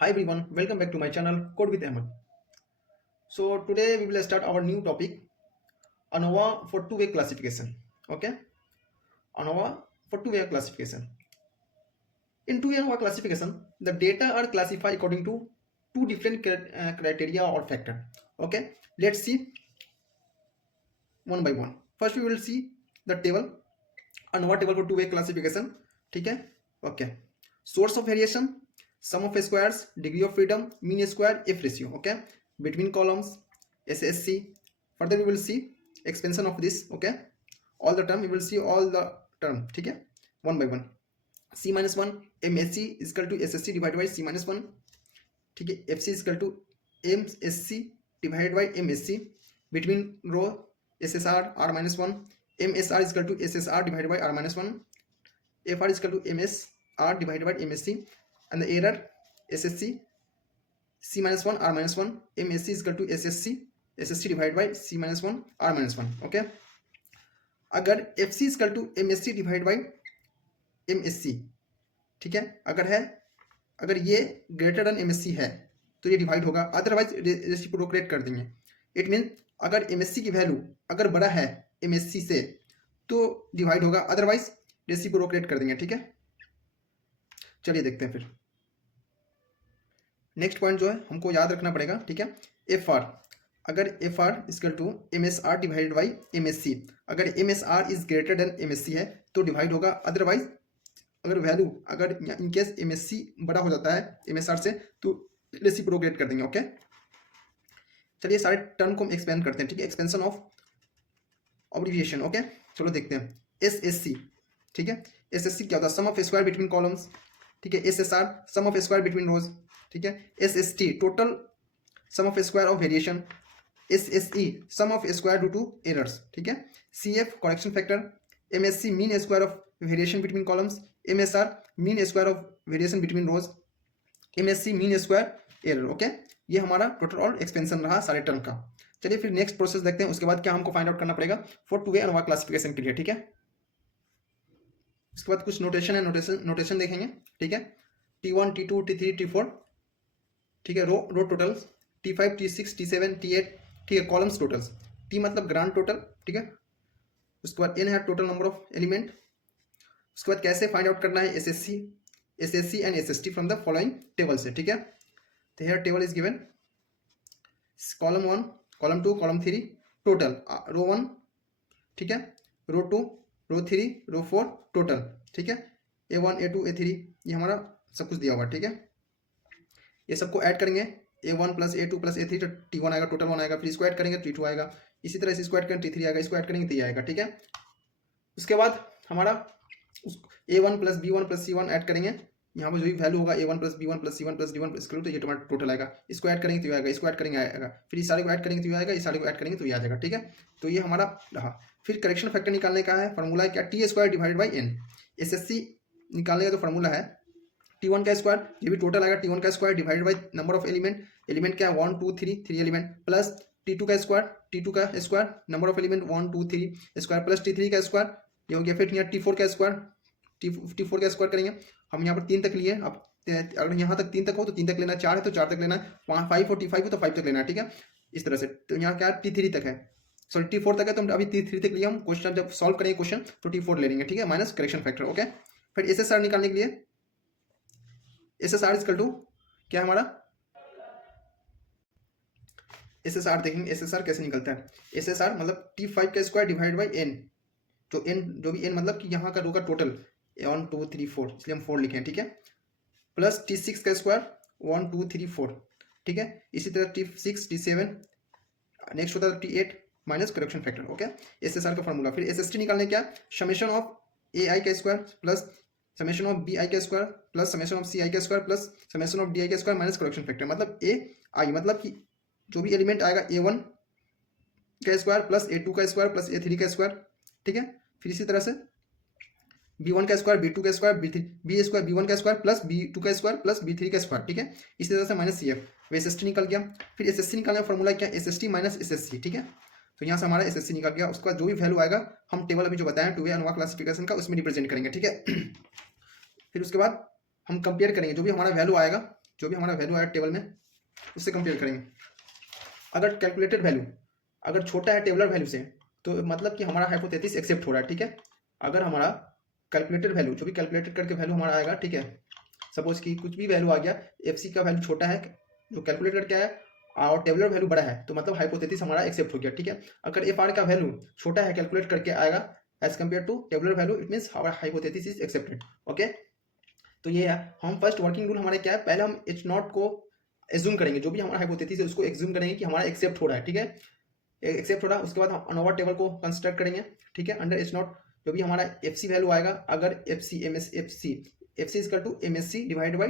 Hi everyone, welcome back to my channel Code with Ahmed. So today we will start our new topic ANOVA for two-way classification. Okay, ANOVA for two-way classification. In two-way ANOVA classification, the data are classified according to two different criteria or factor. Okay, let's see one by one. First we will see the table ANOVA table for two-way classification. ठीक है, okay. Source of variation, sum of squares, degree of freedom, mean square, F ratio. Okay, between columns, SSC. Further we will see expansion of this. Okay, all the term we will see all the term. ठीक है, one by one. C minus one MSC is equal to SSC divided by C minus one. ठीक है, FC is equal to MSC divided by MSC. Between row SSR R minus one. MSR is equal to SSR divided by R minus one. FR is equal to MSR divided by MSC, and the error SSC C minus 1 R minus 1, MSC is equal to SSC divided by C minus 1 R minus 1. Okay, अगर FC is equal to MSC divided by MSC, ठीक है, अगर ये greater than MSC है तो ये divide होगा, otherwise reciprocate कर देंगे. इट मीन अगर MSC की वैल्यू अगर बड़ा है MSC से तो डिवाइड होगा, अदरवाइज रेसिप्रोकेट कर देंगे. ठीक है, चलिए देखते हैं. फिर नेक्स्ट पॉइंट जो है हमको याद रखना पड़ेगा. ठीक है, एफ आर, अगर F R equal to M S R divided by M S C, अगर M S R is greater than M S C है तो डिवाइड होगा, अदरवाइज अगर वैल्यू अगर इनकेस एम एस सी बड़ा हो जाता है एम एस आर से तो रेसिप्रोकेट कर देंगे. ओके, चलिए सारे टर्म को हम एक्सपेंड करते हैं. ठीक है, एक्सपेंशन ऑफ ऑब्रिविएशन. ओके, चलो देखते हैं. एस एस सी, ठीक है, एस एस सी क्या होता है? Sum of square between columns. ठीक है, S S R sum of square between rows. ठीक है, S S T total sum of square of variation. S S E sum of square due to errors. ठीक है, C F correction factor. M S C mean square of variation between columns. M S R mean square of variation between rows. M S C mean square error. Okay, ये हमारा total और expansion रहा सारे term का. चलिए फिर next process देखते हैं. उसके बाद क्या हमको फाइंड आउट करना पड़ेगा for two way ANOVA classification के लिए. ठीक है, उसके बाद कुछ नोटेशन है, नोटेशन देखेंगे. ठीक है, T1 T2 T3 T4. ठीक है, रो totals T5 T6 T7 T8. ठीक है, कॉलम्स टोटल्स. T मतलब ग्रांड टोटल. ठीक है, उसके बाद N है टोटल नंबर ऑफ एलिमेंट. उसके बाद कैसे फाइंड आउट करना है SSC and SST from the following table से. ठीक है, तो here table is given. Column 1 column 2 column 3 total. Row 1, ठीक है, रो 2 रो 3 रो 4 टोटल. ठीक है, A1 A2 A3 ये हमारा सब कुछ दिया हुआ. ठीक है, ये सबको ऐड करेंगे. A1 plus A2 plus A3 तो T1 आएगा, टोटल 1 आएगा. फिर इसको ऐड करेंगे T2 आएगा. इसी तरह से इसको ऐड करेंगे T3 आएगा, इसको ऐड करेंगे T आएगा. ठीक है, उसके बाद हमारा A1 plus B1 plus C1 add करेंगे. यहाँ पर जो भी वैल्यू होगा A1 plus B1 plus C1 plus D1 plus तो ये टोटल टोटल आएगा. इसको ऐड करेंगे तो आएगा, इसको ऐड करेंगे आएगा. फिर इस सारे को ऐड करेंगे तो आएगा, इस सारे को ऐड करेंगे तो ये आ जाएगा. ठीक है, तो ये हमारा रहा. फिर करेक्शन फैक्टर निकालने का है. फॉर्मूला है क्या? T square divided by N. SSC निकालने का तो फॉर्मूला है T1 का स्क्वायर, ये भी टोटल आएगा T1 का square divided by number of element. Element क्या है? 1 2 3 3 एलिमेंट प्लस T2 का square number of element 1 2 3 square plus T3 का स्क्वायर. ये हो गया. फिर यहाँ T4 का स्क्वायर, T4 का स्क्वायर करेंगे. हम यहाँ पर 3 तक लिए. अब अगर यहाँ तक 3 तक हो तो 3 तक लेना, 4 है तो 4 तक लेना, 5 और T5 हो तो 5 तक लेना है. ठीक है, इस तरह से. तो यहाँ क्या T3 तक है, सॉरी T4 तक है, तो हम अभी T3 तक लिए. हम क्वेश्चन जब सॉल्व करेंगे क्वेश्चन तो T4 ले लेंगे. ठीक है, माइनस करेक्शन फैक्टर. ओके, फिर SSR निकालने के लिए SSR इक्वल टू क्या हमारा SSR देखेंगे. SSR कैसे निकलता है? SSR मतलब T5 का स्क्वायर डिवाइड बाई n. जो भी n मतलब कि यहाँ का रो का टोटल 1 2 3 4, इसलिए हम 4 लिखे हैं. ठीक है, प्लस T6 का स्क्वायर 1 2 3 4. ठीक है, इसी तरह T6 T7, नेक्स्ट होता है T8 minus correction factor. Okay, SSR का फॉर्मूला. फिर SST निकालने क्या? समेशन ऑफ AI का square plus summation of BI का square plus summation of CI का square plus summation of DI का स्क्वायर माइनस करेक्शन फैक्टर. मतलब AI मतलब कि जो भी एलिमेंट आएगा A1 का स्क्वायर प्लस A2 का स्क्वायर प्लस A3 का स्क्वायर. ठीक है, फिर इसी तरह से B1 का स्क्वायर B2 का स्क्वायर B स्क्वायर B1 का स्क्वायर प्लस B2 का स्क्वायर प्लस B3 का स्क्वायर. ठीक है, इसी तरह से माइनस CF. वे SST निकल गया. फिर SSC निकालने का फॉर्मूला क्या? SST minus SSC. ठीक है, तो यहाँ से हमारा SSC निकल गया. उसके बाद जो भी वैल्यू आएगा हम टेबल अभी जो बताएं टू वे अनोवा क्लासिफिकेशन का उसमें रिप्रेजेंट करेंगे. ठीक है, फिर उसके बाद हम कंपेयर करेंगे. जो भी हमारा वैल्यू आएगा जो भी हमारा वैल्यू आया टेबल में उससे कंपेयर करेंगे। अगर कैलकुलेटेड वैल्यू अगर छोटा है टेबलर वैल्यू से तो मतलब कि हमारा हाइपोथेसिस एक्सेप्ट हो रहा है, ठीक है। अगर हमारा कैलकुलेटेड वैल्यू जो भी कैलकुलेटेड करके वैल्यू हमारा आएगा, ठीक है, सपोज कि कुछ भी वैल्यू आ गया, एफ सी का वैल्यू छोटा है जो कैलकुलेट करके आया और टेबलर वैल्यू बड़ा है, तो मतलब हाइपोथेसिस हमारा एक्सेप्ट हो गया, ठीक है। अगर एफ आर का वैल्यू छोटा है कैलकुलेट करके आएगा as compare to tabular value, it means हमारा हाइपोथेसिस इज एक्सेप्टेड। ओके, तो ये है हम फर्स्ट वर्किंग रूल हमारे क्या है, पहले हम एच नॉट को एज्यूम करेंगे, जो भी हमारा हाइपोथेसिस है उसको एज्यूम करेंगे कि हमारा एक्सेप्ट हो रहा है, ठीक है, एक्सेप्ट हो रहा है। उसके बाद हम अनोवा टेबल को कंस्ट्रक्ट करेंगे, ठीक है, अंडर एच नॉट जो भी हमारा एफ सी वैल्यू आएगा, अगर F C M S F C equal to M S C divide by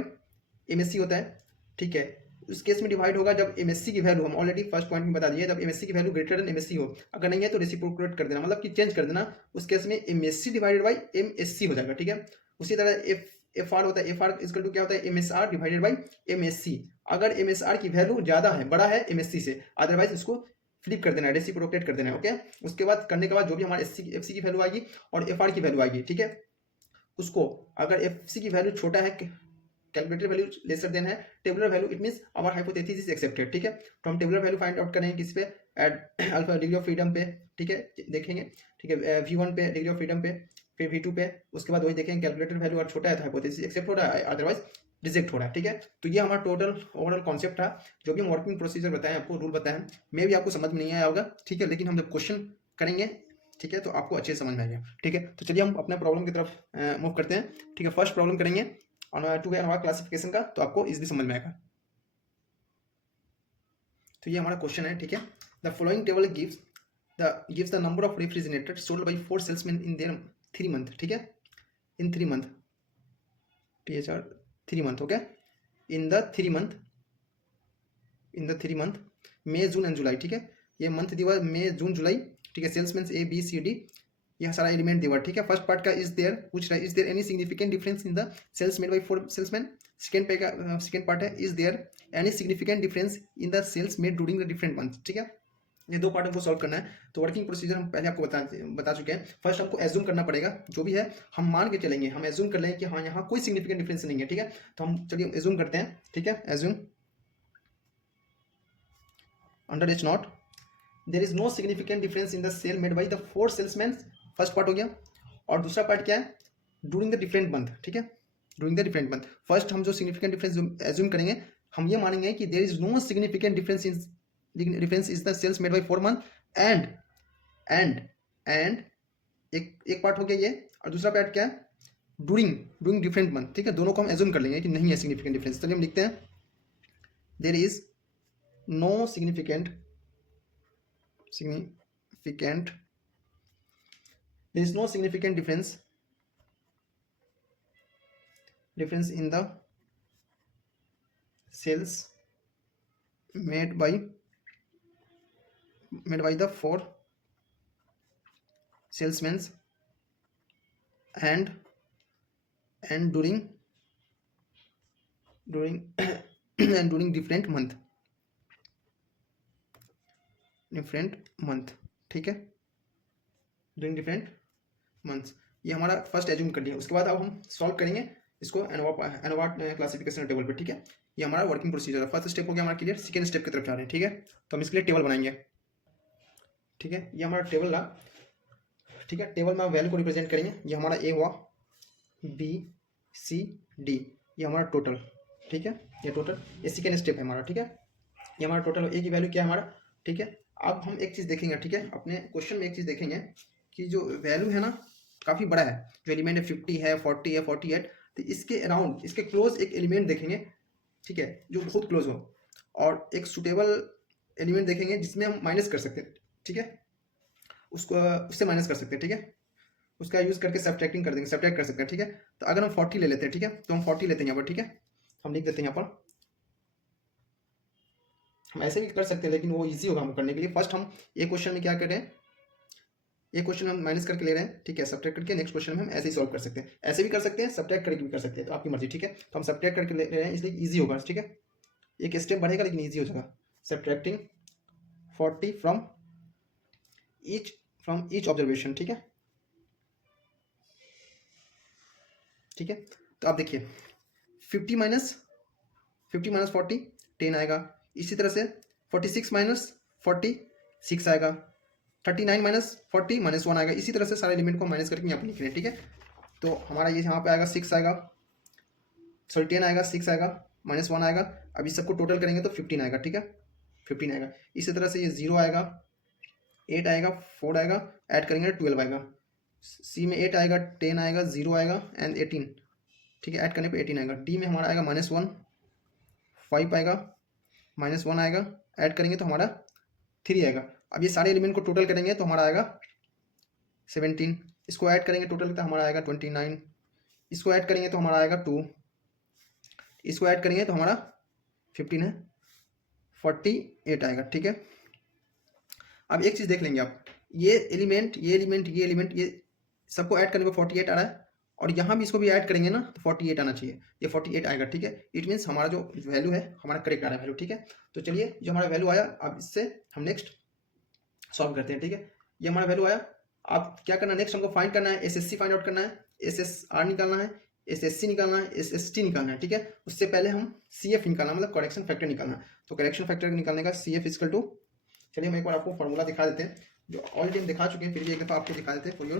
M S C होता है, ठीक है। उस केस में डिवाइड होगा जब एम एस सी की वैल्यू, हम ऑलरेडी फर्स्ट पॉइंट में बता दिए, जब एम एस सी की value greater than M S C हो, अगर नहीं है तो रेसिप्रोकेट कर देना, मतलब कि चेंज कर देना, उस केस में M S C divided by M S C हो जाएगा, ठीक है। उसी तरह एफ आर होता है, एफ आर इजकल टू क्या होता है, M S R divided by M S C. अगर एम एस आर की वैल्यू ज्यादा है, बड़ा है एम एस सी से, अदरवाइज इसको फ्लिप कर देना है, रेसिप्रोकेट कर देना है। ओके, उसके बाद करने के बाद जो भी हमारे एफ सी की वैल्यू आएगी और एफ आर की वैल्यू आएगी, ठीक है, उसको अगर एफ सी की वैल्यू छोटा है कैलकुलेटेड वैल्यू लेसर देन है tabular value, it means our hypothesis is accepted, ठीक है। तो हम टेबुलर वैल्यू फाइंड आउट करेंगे किस पे, at alpha degree of freedom पे, ठीक है, देखेंगे, ठीक है, v1 पे डिग्री ऑफ फ्रीडम पे, फिर v2 पे, उसके बाद वही देखेंगे कैलकुलेटेड वैल्यू अगर छोटा है तो हाइपोथेसिस एक्सेप्ट हो रहा है, अदरवाइज रिजेक्ट हो रहा है, ठीक है। तो ये हमारा टोटल ओवरऑल कॉन्सेप्ट था, जो भी हम वर्किंग प्रोसीजर बताएं आपको, रूल बताएं, मे भी आपको समझ में नहीं आया होगा, ठीक है, लेकिन हम जब क्वेश्चन करेंगे, ठीक है, तो आपको अच्छे से समझ में आएगा, ठीक है। तो चलिए हम अपना प्रॉब्लम की तरफ मूव करते हैं, ठीक है। फर्स्ट प्रॉब्लम करेंगे टू वे अनोवा क्लासिफिकेशन का, तो आपको इजीली समझ में आएगा। तो ये हमारा क्वेश्चन है, ठीक है। The following table gives the number of refrigerator sold by 4 salesman in their 3 month, ठीक है, in 3 month, THR 3 month, okay, in the 3 month May June and July, ठीक है। ये मंथ दिया मई जून जुलाई, ठीक है। सेल्समैन ABCD, यह सारा एलिमेंट दिया, ठीक है। फर्स्ट पार्ट का इज देयर, पूछ रहा है is there any significant difference in the sales made by 4 salesman. Second पे का सेकंड पार्ट है is there any significant difference in the sales made during the different month, ठीक है। ये दो पार्ट हमको सॉल्व करना है। तो वर्किंग प्रोसीजर हम पहले आपको बता चुके हैं। फर्स्ट हमको एज्यूम करना पड़ेगा, जो भी है हम मान के चलेंगे, हम एज्यूम कर लेंगे कि हाँ यहाँ कोई सिग्निफिकेंट डिफरेंस नहीं है, ठीक है। तो हम चलिए एज्यूम करते हैं, ठीक है। Assume under H not there is no significant difference in the sale made by the 4 salesman, first part हो गया। और दूसरा पार्ट क्या है, ड्यूरिंग द डिफरेंट मंथ, ठीक है, during the different month. First हम जो सिग्निफिकेंट डिफरेंस एज्यूम करेंगे, हम ये मानेंगे कि there is no significant difference is the sales made by 4 month and एक पार्ट हो गया ये, और दूसरा पार्ट क्या है, ड्यूरिंग डिफरेंट मंथ, ठीक है। दोनों को हम एज्यूम कर लेंगे कि नहीं है सिग्निफिकेंट डिफरेंस। चलिए हम लिखते हैं there is no significant difference in the sales made by the 4 salesmen and during and during different month, ठीक है, ड्यूरिंग डिफरेंट मंथ्स। ये हमारा फर्स्ट एज्यूम कर लिया। उसके बाद अब हम सॉल्व करेंगे इसको एनोवा क्लासिफिकेशन टेबल पे, ठीक है। ये हमारा वर्किंग प्रोसीजर है। फर्स्ट स्टेप हो गया हमारा क्लियर, सेकेंड स्टेप की तरफ जा रहे हैं, ठीक है। तो हम इसके लिए टेबल बनाएंगे, ठीक है। ये हमारा टेबल रहा, ठीक है। टेबल में वैल्यू को रिप्रेजेंट करेंगे। ये हमारा ए हुआ, B C D, ये हमारा टोटल, ठीक है। ये टोटल, ये सेकेंड स्टेप है हमारा, ठीक है। ये हमारा टोटल ए की वैल्यू क्या है हमारा, ठीक है। अब हम एक चीज़ देखेंगे, ठीक है, अपने क्वेश्चन में एक चीज़ देखेंगे कि जो वैल्यू है ना काफ़ी बड़ा है, जो एलिमेंट है 50 है, 40 है, 48, तो इसके अराउंड, इसके क्लोज एक एलिमेंट देखेंगे, ठीक है, जो बहुत क्लोज हो, और एक सुटेबल एलिमेंट देखेंगे जिसमें हम माइनस कर सकते हैं, ठीक है, उसको उससे माइनस कर सकते हैं, ठीक है। उसका यूज़ करके सब्ट्रैक्टिंग कर देंगे, सब्ट्रैक्ट कर सकते हैं, ठीक है। तो अगर हम 40 ले लेते हैं, ठीक है, तो हम 40 लेते हैं यहाँ पर, ठीक है। हम लिख देते हैं यहाँ पर, हम ऐसे भी कर सकते हैं लेकिन वो इजी होगा हम करने के लिए। फर्स्ट हम एक क्वेश्चन में क्या कर रहे हैं, एक क्वेश्चन हम माइनस करके ले रहे हैं, ठीक है, सब्ट्रैक्ट करके। नेक्स्ट क्वेश्चन में हम ऐसे ही सॉल्व कर सकते हैं, ऐसे भी कर सकते हैं, सब्ट्रैक्ट करके भी कर सकते हैं, तो आपकी मर्जी, ठीक है। तो हम सब्ट्रैक्ट करके ले रहे हैं इसलिए ईजी होगा, ठीक है। एक स्टेप बढ़ेगा लेकिन ईजी हो जाएगा। सब्ट्रैक्टिंग 40 फ्रॉम ईच ऑब्जर्वेशन, ठीक है, ठीक है। तो आप देखिए 50 माइनस 50 माइनस 40 10 आएगा। इसी तरह से 46 माइनस 40 6 आएगा। 39 माइनस 40 माइनस 1 आएगा। इसी तरह से सारे एलिमेंट को माइनस करके यहाँ पर लिख रहे हैं, ठीक है। तो हमारा ये यहाँ पे आएगा 6 आएगा, सॉरी 10 आएगा, 6 आएगा, माइनस 1 आएगा। अब इस सबको टोटल करेंगे तो 15 आएगा, ठीक है, 15 आएगा। इसी तरह से ये 0 आएगा, 8 आएगा, 4 आएगा, ऐड करेंगे 12 आएगा। सी में 8 आएगा, 10 आएगा, 0 आएगा एंड 18, ठीक है, ऐड करने पे 18 आएगा। डी में हमारा आएगा -1, 5 आएगा, -1 आएगा, ऐड करेंगे तो हमारा 3 आएगा। अब ये सारे एलिमेंट को टोटल करेंगे तो हमारा आएगा 17, इसको ऐड करेंगे टोटल तो हमारा आएगा 29, इसको ऐड करेंगे तो हमारा आएगा 2, इसको ऐड करेंगे तो हमारा 15 है, 48 आएगा, ठीक है। अब एक चीज़ देख लेंगे आप, ये एलिमेंट ये एलिमेंट ये एलिमेंट ये सबको ऐड करने पर 48 आ रहा है, और यहाँ भी इसको भी ऐड करेंगे ना तो 48 आना चाहिए, ये 48 आएगा, ठीक है। इट मीन्स हमारा जो वैल्यू है हमारा करेक्ट आ रहा है वैल्यू, ठीक है। तो चलिए जो हमारा वैल्यू आया अब इससे हम नेक्स्ट सॉल्व करते हैं, ठीक है। ये हमारा वैल्यू आया, आप क्या करना है नेक्स्ट हमको फाइंड करना है, एसएससी फाइंड आउट करना है, एसएसआर निकालना है, एसएससी निकालना है, एसएसटी निकालना है, ठीक है। उससे पहले हम सीएफ निकालना मतलब करेक्शन फैक्टर निकालना है। तो करेक्शन फैक्टर निकालने का सीएफ इक्वल टू, चलिए हम एक बार आपको फॉर्मूला दिखा देते हैं, जो ऑलरेडी हम दिखा चुके हैं, फिर भी एक दफ़ा आपको दिखा देते हैं फॉर योर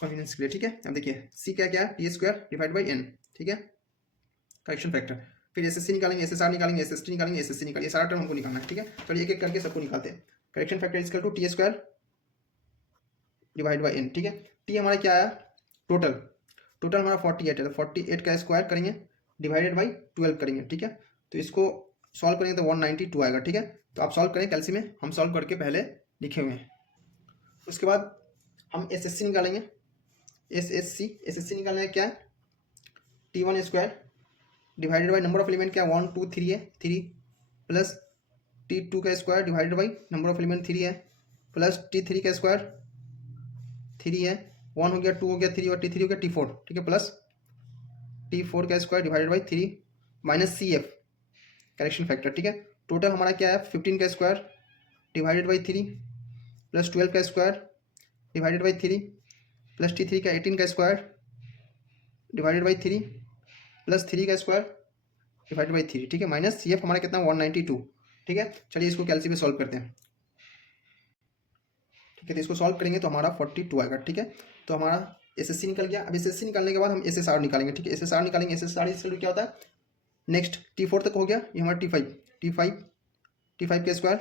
कन्वीनियंस के लिए, ठीक है। अब देखिए सी क्या क्या है, t² डिवाइड बाई n, ठीक है, करेक्शन फैक्टर। फिर एसएससी निकालेंगे, एसएसआर निकालेंगे, एसएसटी निकालेंगे, एसएससी निकालेंगे, सारा टर्म हमको निकालना है, ठीक है। चलिए एक एक करके सबको निकालते हैं। Correction factor equal to t² divide by n, ठीक है। टी हमारा क्या आया, टोटल हमारा 48 है, तो 48 का स्क्वायर करेंगे डिवाइडेड बाई 12 करेंगे, ठीक है। तो इसको सॉल्व करेंगे तो 192 आएगा, ठीक है। तो आप सॉल्व करें, कैलसी में हम सॉल्व करके पहले लिखे हुए हैं। उसके बाद हम एसएससी निकालेंगे, एसएससी निकालना है क्या है, t1² divided by number of element क्या 1 2 3 है, 3 प्लस t2 का square divided by number of element 3 है, प्लस t3 का स्क्वायर 3 है, 1 हो गया, 2 हो गया, 3 और t3 हो गया t4, ठीक है, प्लस t4 का square divided by 3 minus CF correction factor, ठीक है। टोटल हमारा क्या है 15 का स्क्वायर डिवाइडेड बाई 3 प्लस 12 का square divided by 3 plus t3 का 18 का स्क्वायर डिवाइडेड बाई 3 प्लस 3 का स्क्वायर डिवाइडेड बाई 3, ठीक है, माइनस CF हमारा कितना 192, ठीक है। चलिए इसको कैलसी में सॉल्व करते हैं, ठीक है। तो इसको सॉल्व करेंगे तो हमारा 42 आएगा, ठीक है। तो हमारा एसएससी निकल गया। अब एसएससी निकालने के बाद हम एसएसआर निकालेंगे, ठीक है। एसएसआर निकालेंगे, एसएसआर इसका क्या होता है, नेक्स्ट t4 तक हो गया, ये हमारा t5 का square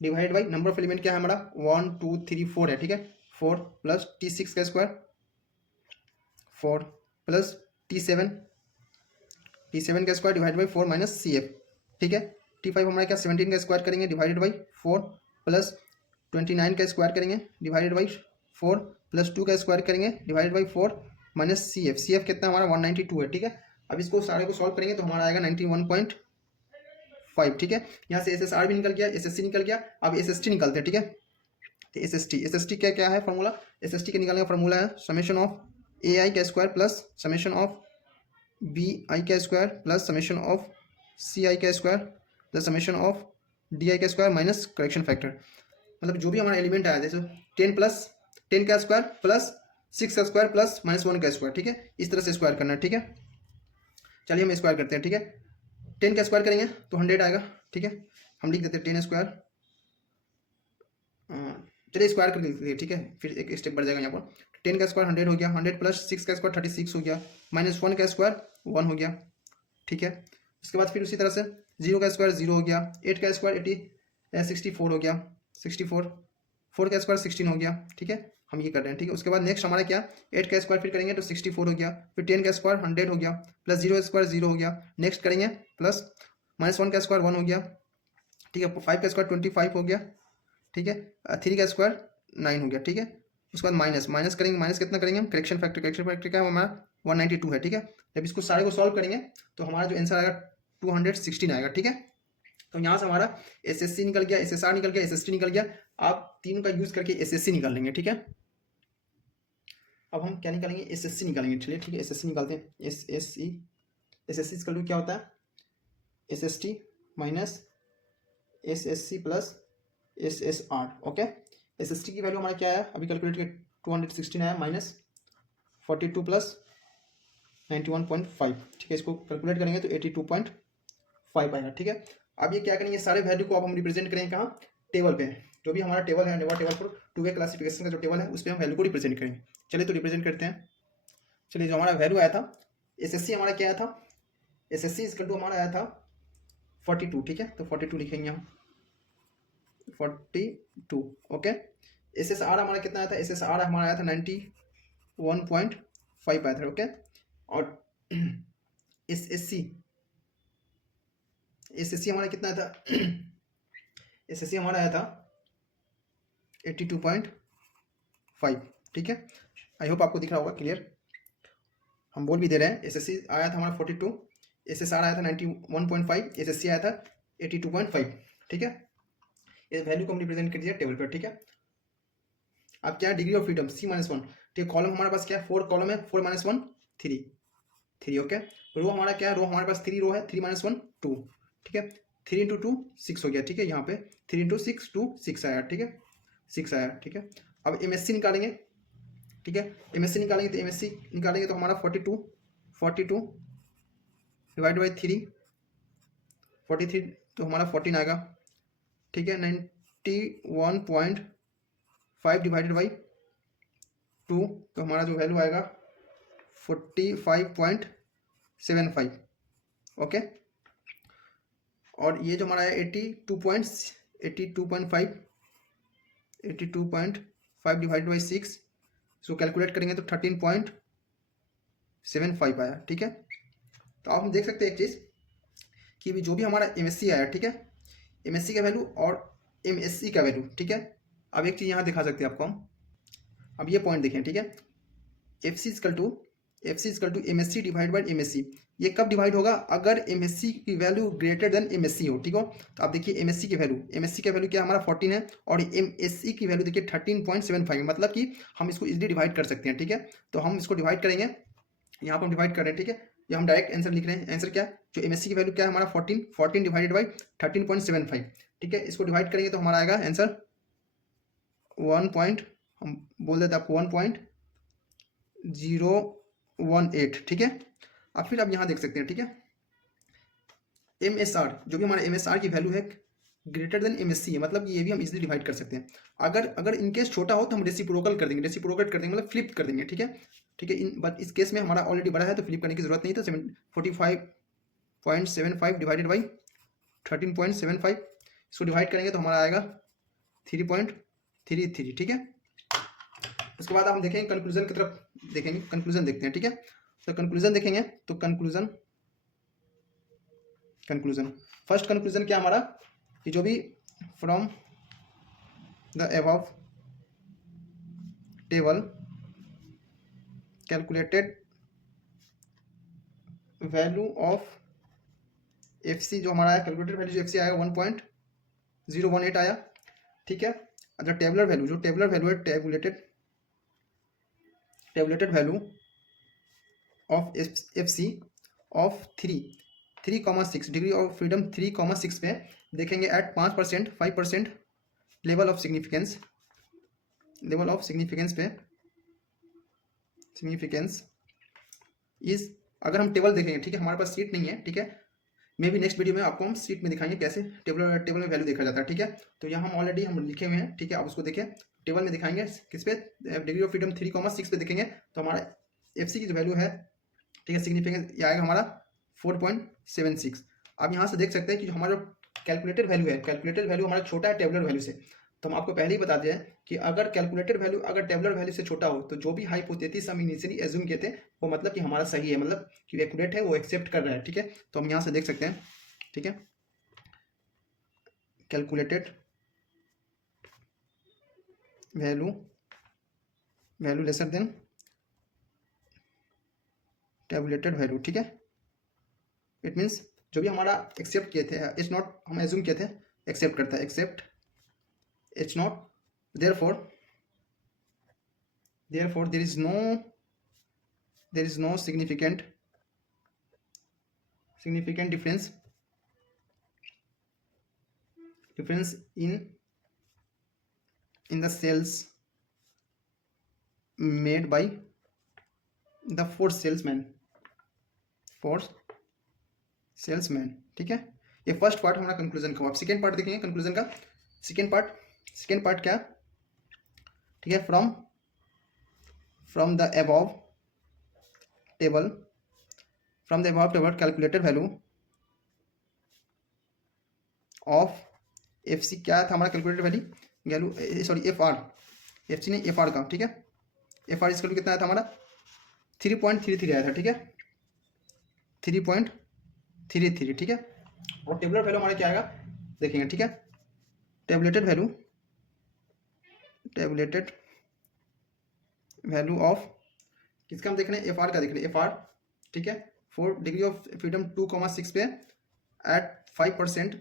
divide by number of element क्या है हमारा 1 2 3 4 है, ठीक है, 4 प्लस t6 का स्क्वायर 4 प्लस t7 का square divide by 4 minus CF, ठीक है। t5 हमारा क्या 17 का स्क्वायर करेंगे डिवाइडेड बाई 4 प्लस 29 का स्क्वायर करेंगे डिवाइडेड बाई 4 प्लस 2 का स्क्वायर करेंगे डिवाइडेड बाई 4 माइनस CF कितना हमारा 192 है, ठीक है। अब इसको सारे को सॉल्व करेंगे तो हमारा आएगा 91.5, ठीक है। यहाँ से SSR भी निकल गया, SSC निकल गया। अब SST निकलते हैं, ठीक है। तो SST क्या है फॉर्मूला, SST के निकालने का फॉर्मूला है समेशन ऑफ AI का square plus summation of BI का square plus summation of CI का square plus summation of DI का स्क्वायर माइनस करेक्शन फैक्टर। मतलब जो भी हमारा एलिमेंट आया जैसे 10 का स्क्वायर प्लस 6 का स्क्वायर प्लस -1 का स्क्वायर, ठीक है, इस तरह से स्क्वायर करना है, ठीक है। चलिए हम स्क्वायर करते हैं, ठीक है। 10 का स्क्वायर करेंगे तो 100 आएगा, ठीक है। हम लिख देते हैं 10 स्क्वायर, चलिए स्क्वायर कर लीजिए, ठीक है, फिर एक स्टेप बढ़ जाएगा यहाँ पर। 10 का स्क्वायर 100 हो गया, 100 प्लस 6 का स्क्वायर 36 हो गया, -1 का स्क्वायर 1 हो गया, ठीक है। उसके बाद फिर उसी तरह से 0 का स्क्वायर 0 हो गया, 8 का स्क्वायर 64 हो गया, 64, 4 का स्क्वायर 16 हो गया, ठीक है। हम ये कर रहे हैं, ठीक है। उसके बाद नेक्स्ट हमारा क्या 8 का स्क्वायर फिर करेंगे तो 64 हो गया, फिर 10 का स्क्वायर 100 हो गया, प्लस 0 का स्क्वायर 0 हो गया, नेक्स्ट करेंगे प्लस -1 का स्क्वायर 1 हो गया, ठीक है। 5 का स्क्वायर 25 हो गया, ठीक है। 3 का स्क्वायर 9 हो गया, ठीक है। उसके बाद माइनस करेंगे, माइनस कितना करेंगे हम करेक्शन फैक्टर क्या है हमारा 192 है, ठीक है। जब इसको सारे को सॉल्व करेंगे तो हमारा जो आंसर आएगा 216 आएगा, ठीक है। तो यहाँ से हमारा SSC निकल गया, SSR निकल गया, SST निकल गया। आप तीनों का यूज करके SSC निकाल लेंगे, ठीक है। अब हम क्या निकालेंगे, SSC निकालेंगे, चलिए ठीक है। SSC निकालते हैं, SSC इसका क्या होता है SST minus SSC plus SSR, okay. SST की वैल्यू हमारा क्या है अभी कैलकुलेट किया 216 आया, माइनस 42 प्लस 91.5, ठीक है। इसको कैलकुलेट करेंगे तो 82.5 5 आएगा, ठीक है। अब ये क्या करेंगे, सारे वैल्यू को अब हम रिप्रेजेंट करेंगे कहाँ, टेबल पे। जो भी हमारा टेबल है, नेवर टेबल पर 2 वे क्लासिफिकेशन का जो टेबल है उस पर हम वैल्यू को रिप्रेजेंट करेंगे। चलिए तो रिप्रेजेंट करते हैं। चलिए, जो हमारा वैल्यू आया था एसएससी हमारा क्या आया था, एसएससी इक्वल टू हमारा आया था 42, ठीक है। तो 42 लिखेंगे हम, 42, ओके। एसएसआर हमारा कितना आया था, एसएसआर हमारा आया था 91.5 आया था, ओके। और एसएससी हमारा कितना आया था, एसएससी हमारा आया था 82.5, ठीक है। आई होप आपको दिख रहा होगा क्लियर। हम बोल भी दे रहे हैं, एसएससी आया था हमारा 42, एसएसआर आया था 91.5, एसएससी आया था 82.5, ठीक है। इस वैल्यू को हम रिप्रेजेंट कर दिया टेबल पर, ठीक है। अब क्या है, डिग्री ऑफ फ्रीडम C-1, ठीक है। कॉलम हमारे पास क्या है, 4 कॉलम है, 4 - 1 3, ओके। रो हमारा क्या है, रो हमारे पास 3 रो है, 3 - 1 2, ठीक है। 3 × 2 6 हो गया, ठीक है। यहाँ पे 3 × 6 2 6 आया, ठीक है, 6 आया, ठीक है। अब एमएससी निकालेंगे, ठीक है। एमएससी निकालेंगे तो एमएससी निकालेंगे तो हमारा 42 डिवाइड बाई 3, 43 तो हमारा 14 आएगा, ठीक है। 91.5 डिवाइडेड बाई 2 तो हमारा जो वैल्यू आएगा 45.75, ओके। और ये जो हमारा है 82.5 डिवाइड बाई 6, इसको कैलकुलेट करेंगे तो 13.75 आया, ठीक है। तो अब हम देख सकते हैं एक चीज़ कि जो भी हमारा एमएससी आया, ठीक है, एमएससी का वैल्यू और एमएससी का वैल्यू, ठीक है। अब एक चीज़ यहाँ दिखा सकते हैं आपको हम, अब ये पॉइंट देखें, ठीक है। F C equal to MSC divide by MSC, ये कब डिवाइड होगा, अगर एमएससी की वैल्यू ग्रेटर देन एमएससी हो, ठीक हो। तो आप देखिए एमएससी की वैल्यू क्या हमारा 14 है और एमएससी की वैल्यू देखिए 13.75 है, मतलब कि हम इसको इजीली डिवाइड कर सकते हैं, ठीक है। तो हम इसको डिवाइड करेंगे, यहाँ पर हम डिवाइड कर रहे हैं, ठीक है। ये हम डायरेक्ट आंसर लिख रहे हैं। आंसर क्या, जो एमएससी की वैल्यू क्या है हमारा 14 डिवाइडेड बाई 13.75, ठीक है। इसको डिवाइड करेंगे तो हमारा आएगा आंसर 1 हम बोल देते हैं आपको 1.018, ठीक है। अब फिर आप यहाँ देख सकते हैं, ठीक है। एमएसआर, जो भी हमारा एमएसआर की वैल्यू है ग्रेटर देन एमएससी है, मतलब ये भी हम इजीली डिवाइड कर सकते हैं। अगर इनकेस छोटा हो तो हम रेसिप्रोकल कर देंगे, मतलब फ्लिप कर देंगे, ठीक है, बट इस केस में हमारा ऑलरेडी बड़ा है तो फ्लिप करने की जरूरत नहीं। तो 45.75 डिवाइडेड बाई 13.75, इसको डिवाइड करेंगे तो हमारा आएगा 3.33, ठीक है। उसके बाद हम देखेंगे कंक्लूजन की तरफ, देखेंगे कंक्लूजन देखते हैं, ठीक है। तो कंक्लूजन देखेंगे तो कंक्लूजन फर्स्ट कंक्लूजन क्या हमारा, कि जो भी from the above table calculated value of FC, जो हमारा है कैलकुलेटेड वैल्यू एफसी आएगा 1.018 आया, ठीक है। अच्छा, टेबुलर वैल्यू है tabulated value of FC of 3.6 degree of freedom 3.6 पे देखेंगे एट 5%, 5% लेवल ऑफ सिग्निफिकेंस पे सिग्निफिकेंस इज, अगर हम टेबल देखेंगे, ठीक है, हमारे पास सीट नहीं है, ठीक है। मे भी नेक्स्ट वीडियो में आपको हम सीट में दिखाएंगे कैसे टेबल में वैल्यू देखा जाता है, ठीक है। तो यहाँ हम ऑलरेडी हम लिखे हुए हैं, ठीक है। आप उसको देखें, टेबल में दिखाएंगे किस पे, डिग्री ऑफ फ्रीडम 3.6 पे देखेंगे तो हमारा एफसी की जो वैल्यू है, ठीक है, सिग्निफिकेंस ये आएगा हमारा 4.76। आप यहाँ से देख सकते हैं कि जो हमारा कैलकुलेटेड वैल्यू हमारा छोटा है टेबुलर वैल्यू से। तो हम आपको पहले ही बता दिया है कि अगर कैलकुलेटेड वैल्यू अगर टेबुलर वैल्यू से छोटा हो तो जो भी हाइपोथेसिस हम इनिशियली एज्यूम किए थे वो मतलब कि हमारा सही है, मतलब कि एक्यूरेट है, वो एक्सेप्ट कर रहा है, ठीक है। तो हम यहाँ से देख सकते हैं, ठीक है, calculated value lesser then tabulated value, ठीक है। इट मीन्स जो भी हमारा एक्सेप्ट किए थे, इट्स नॉट, हम एज्यूम किए थे, एक्सेप्ट करता है, accept it's not, therefore there is no significant difference in the cells made by the force salesman, ठीक है। ये फर्स्ट पार्ट हमारा कंक्लूजन का। आप सेकेंड पार्ट देखेंगे कंक्लूजन का। सेकेंड पार्ट क्या, ठीक है, from the above table calculated value of F C, क्या था हमारा calculated value, sorry F C नहीं, एफ आर का, ठीक है। एफ आर इसका कितना आया था हमारा 3.33 आया था, ठीक है, 3.33, ठीक है। और टेबुलर वैल्यू हमारा क्या आएगा देखेंगे, ठीक है। टेबुलेटेड वैल्यू ऑफ किसका हम देख रहे हैं, एफ आर का देख रहे हैं, एफ आर, ठीक है, फॉर डिग्री ऑफ फ्रीडम 2,6 पे एट 5%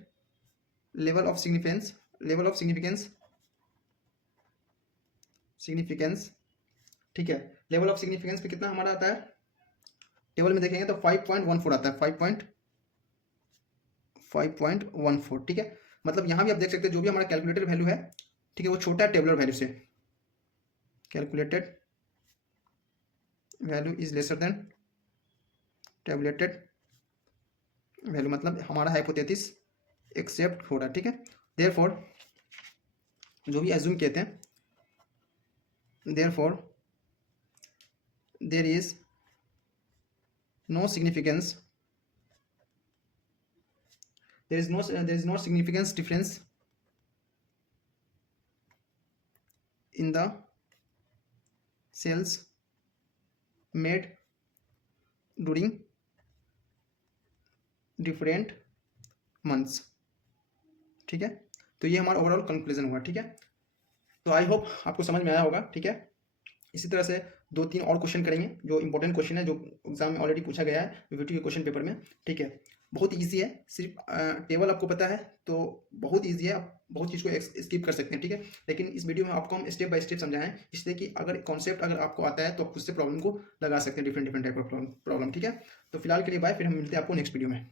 लेवल ऑफ सिग्निफिकेंस, ठीक है। लेवल ऑफ सिग्निफिकेंस पे कितना हमारा आता है, टेबल में देखेंगे तो 5.14 आता है, 5.14, ठीक है। मतलब यहाँ भी आप देख सकते हैं जो भी हमारा कैलकुलेटेड वैल्यू है, ठीक है, वो छोटा है टेबुलर वैल्यू से। Calculated value is lesser than tabulated value, मतलब हमारा हाइपोथेसिस एक्सेप्ट हो रहा है, ठीक है। देयरफॉर जो भी एज्यूम कहते हैं, therefore there is no significance difference in the cells made during different months, ठीक है। तो ये हमारा ओवरऑल कंक्लूजन हुआ, ठीक है। तो आई होप आपको समझ में आया होगा, ठीक है। इसी तरह से 2-3 और क्वेश्चन करेंगे जो इंपॉर्टेंट क्वेश्चन है, जो एग्जाम में ऑलरेडी पूछा गया है वीडियो के क्वेश्चन पेपर में, ठीक है। बहुत इजी है, सिर्फ टेबल आपको पता है तो बहुत इजी है, आप बहुत चीज़ को स्किप कर सकते हैं, ठीक है। लेकिन इस वीडियो में आपको हम स्टेप बाय स्टेप समझाएं, इसलिए कि अगर कॉन्सेप्ट अगर आपको आता है तो आप खुद से प्रॉब्लम को लगा सकते हैं, डिफरेंट टाइप ऑफ प्रॉब्लम, ठीक है। तो फिलहाल के लिए बाय, फिर हम मिलते हैं आपको नेक्स्ट वीडियो में।